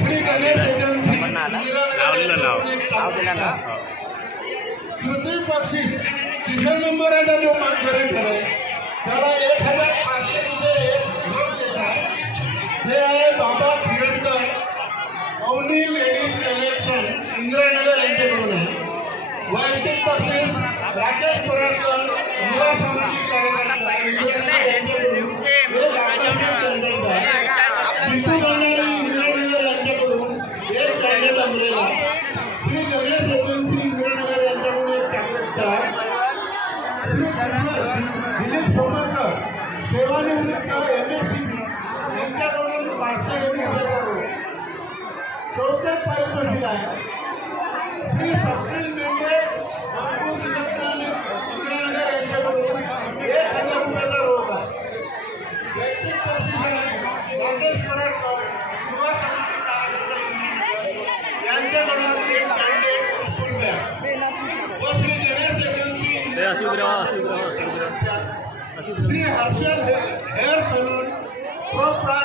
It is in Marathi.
श्री गणेश एजन्सी तृतीय बक्षीस 3 नंबरचा जो मानकरी ठरेल त्याला 1500 रुपये रोख देतात. ते आहे बाबा खिरटकर अवनी लेडीज कलेक्शन इंदिरानगर यांच्याकडून आहे. वैयक्तिक बक्षीस राकेश पराडकर युवा सामाजिक कार्यकर्ता इंदिरानगर यांच्याकडून जितू गंगारी इंदिरानगर यांच्याकडून एक कॅन्डेट अमरेला. श्री गणेश एजन्सी इंदिरानगर यांच्याकडून एक ट्रॅक्टर. श्री दिलीप सोमरकर सेवानिवृत्त MSCB यांच्याकडून 500 रुपये. चौथ्या पारितोषिक आहे श्री स्वप्नील मेंढे अंकुश इंदिरानगर यांच्याकडून 1000 रुपयाचा रोख आहे. वैयक्तिक बक्षीस आहे राकेश पराडकर युवा सामाजिक कार्यकर्ता यांच्याकडून एक कॅन्डेट फुल बॅग व Shri Ganesh agency Shri Harshal hair salon स्वप्रा